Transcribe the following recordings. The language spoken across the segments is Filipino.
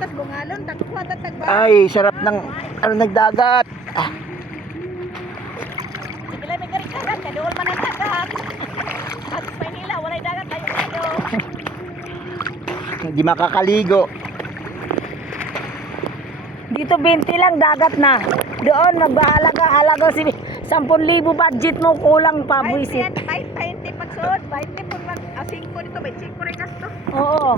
tas bungalon, takuha ta tagba. Ay, sarap ng ano nagdagat. Ah, Sige may garing dagat, kadool man ang dagat. At Maynila, walay dagat tayo kayo. hindi makakaligo. Dito 20 lang dagat na. Doon magbahalaga si 10,000 budget mo kulang pa buisit. 20 pagsuot, 20 pun mag 5 dito, may 5 rin gasto. Oo.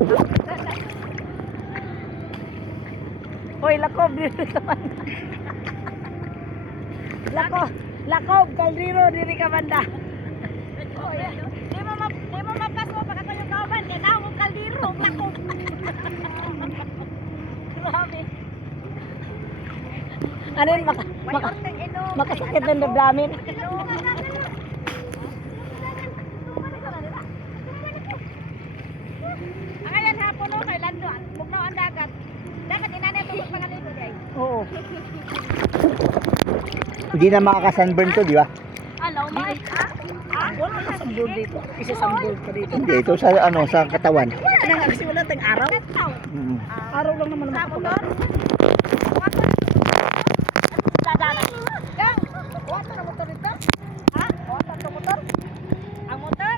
Hoy, lakob dito naman. Lakob, kaldiro diri ka banda. Di mo mapas mo pagka yung kauban, kaya na mo kaldiro, lakob. Grabe. Ano yun, makasakit ng damdamin. Ang ayan hapon no, kay Lando, bugnaw ang dagat. Dagat inanay ito magpangaligo day. Oo. Hindi na makaka-sunburn to, di ba? Ano, may Wala ka sambol dito. Isa sambol ka dito. Hindi, ito sa ano, sa katawan. Ano nga kasi wala tayong araw? Mm. Araw lang naman Sa makapag. motor? Dadana. Gang, kuwata na motor dito? Ha? Kuwata na motor? Ang motor?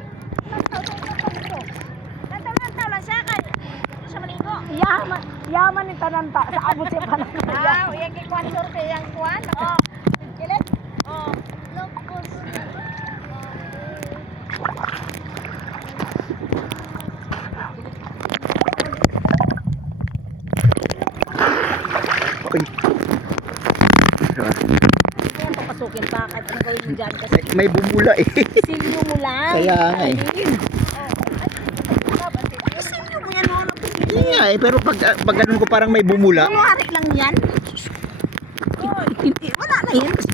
Tantaw lang siya kay. Ito siya maligo. Yaman ni tananta sa abot siya pa naman. Ah, yung kikuan surte, yung kuan. Oh. Kilit? Oh. Uy. Kaya papasukin pa kahit anong gawin mo dyan kasi May bumula eh. silyo mo lang. Kaya nga eh. Silyo mo yan mga Hindi nga eh, pero pag ganun ko parang may bumula. Harik lang yan. Wala na yan.